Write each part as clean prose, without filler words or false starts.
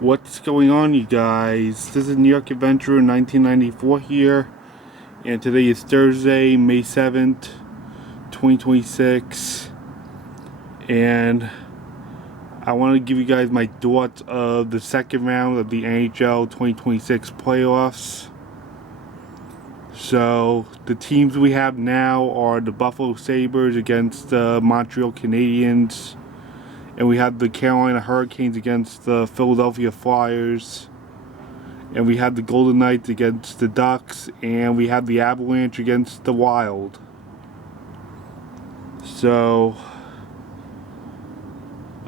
What's going on, you guys? This is New York Adventurer 1994 here, and today is Thursday, May 7th, 2026, and I want to give you guys my thoughts of the second round of the NHL 2026 playoffs. So, the teams we have now are the Buffalo Sabres against the Montreal Canadiens, and we have the Carolina Hurricanes against the Philadelphia Flyers, and we have the Golden Knights against the Ducks, and we have the Avalanche against the Wild. So,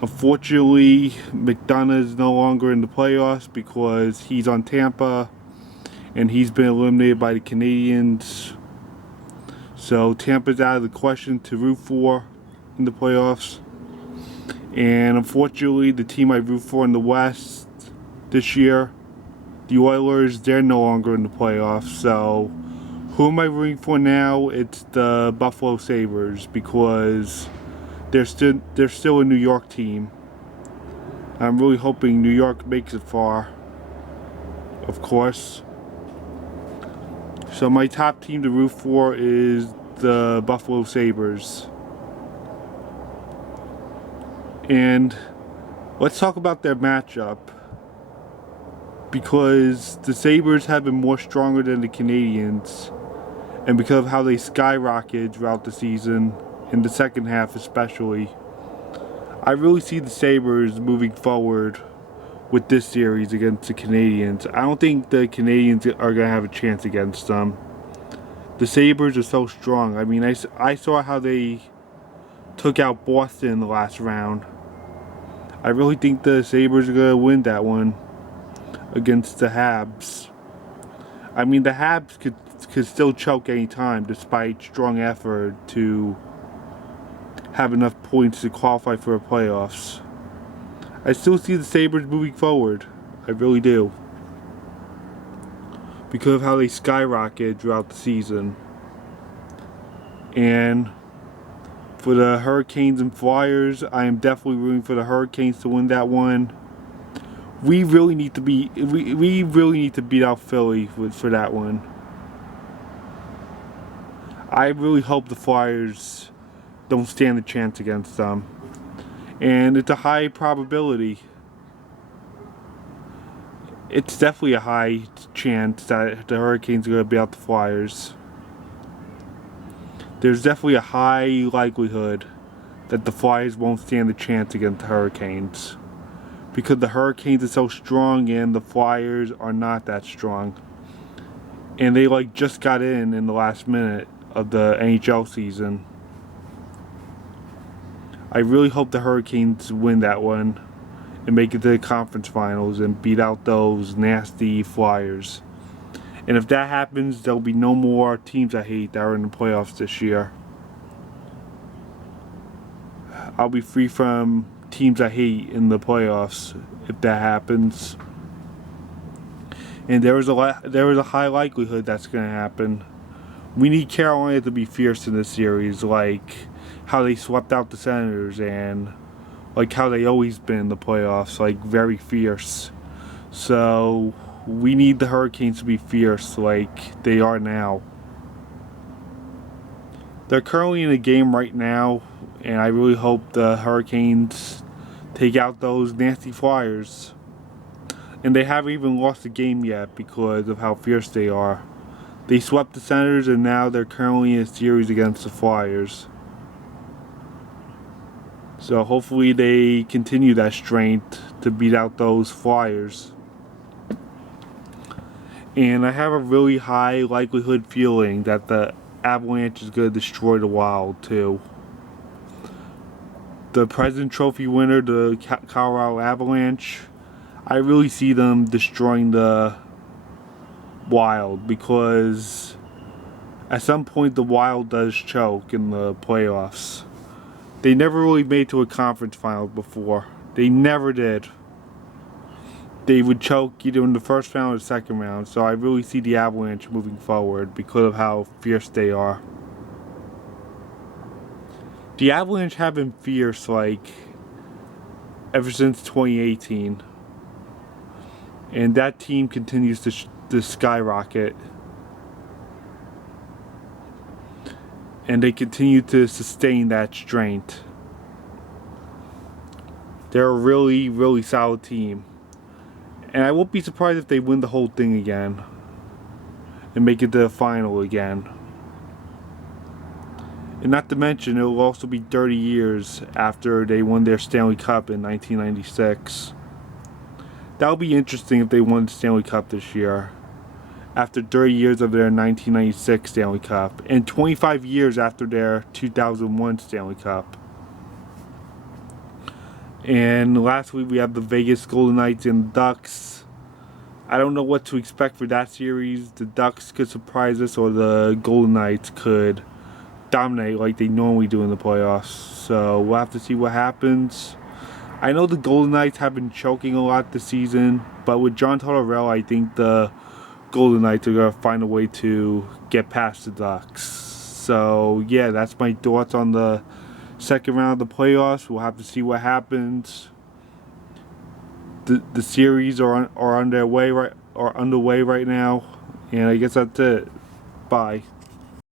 unfortunately, McDonough is no longer in the playoffs because he's on Tampa, and he's been eliminated by the Canadiens. So, Tampa's out of the question to root for in the playoffs. And unfortunately, the team I root for in the West this year, the Oilers, they're no longer in the playoffs. So, who am I rooting for now? It's the Buffalo Sabres because they're still a New York team. I'm really hoping New York makes it far, of course. So my top team to root for is the Buffalo Sabres. And let's talk about their matchup, because the Sabres have been more stronger than the Canadiens, and because of how they skyrocketed throughout the season, in the second half especially, I really see the Sabres moving forward with this series against the Canadiens. I don't think the Canadiens are going to have a chance against them. The Sabres are so strong. I mean, I saw how they took out Boston in the last round. I really think the Sabres are going to win that one against the Habs. I mean, the Habs could still choke any time despite strong effort to have enough points to qualify for the playoffs. I still see the Sabres moving forward. I really do. Because of how they skyrocketed throughout the season. And for the Hurricanes and Flyers, I am definitely rooting for the Hurricanes to win that one. We really need to beat out Philly for that one. I really hope the Flyers don't stand a chance against them. And it's a high probability. It's definitely a high chance that the Hurricanes are going to beat out the Flyers. There's definitely a high likelihood that the Flyers won't stand a chance against the Hurricanes, because the Hurricanes are so strong and the Flyers are not that strong. And they just got in the last minute of the NHL season. I really hope the Hurricanes win that one and make it to the conference finals and beat out those nasty Flyers. And if that happens, there'll be no more teams I hate that are in the playoffs this year. I'll be free from teams I hate in the playoffs if that happens. And there is a high likelihood that's going to happen. We need Carolina to be fierce in this series, like how they swept out the Senators, and like how they always been in the playoffs, like very fierce. So we need the Hurricanes to be fierce like they are now. They're currently in a game right now, and I really hope the Hurricanes take out those nasty Flyers. And they haven't even lost a game yet because of how fierce they are. They swept the Senators, and now they're currently in a series against the Flyers. So hopefully they continue that strength to beat out those Flyers. And I have a really high likelihood feeling that the Avalanche is going to destroy the Wild too. The President Trophy winner, the Colorado Avalanche, I really see them destroying the Wild, because at some point the Wild does choke in the playoffs. They never really made to a conference final before. They never did. They would choke either in the first round or the second round. So I really see the Avalanche moving forward because of how fierce they are. The Avalanche have been fierce ever since 2018. and that team continues to skyrocket. And they continue to sustain that strength. They're a really, really solid team. And I won't be surprised if they win the whole thing again and make it to the final again. And not to mention, it will also be 30 years after they won their Stanley Cup in 1996. That'll be interesting if they won the Stanley Cup this year. After 30 years of their 1996 Stanley Cup, and 25 years after their 2001 Stanley Cup. And lastly, we have the Vegas Golden Knights and the Ducks. I don't know what to expect for that series. The Ducks could surprise us, or the Golden Knights could dominate like they normally do in the playoffs. So we'll have to see what happens. I know the Golden Knights have been choking a lot this season, but with John Tortorella, I think the Golden Knights are going to find a way to get past the Ducks. So yeah, that's my thoughts on the second round of the playoffs. We'll have to see what happens. The series are underway right now, and I guess that's it. Bye.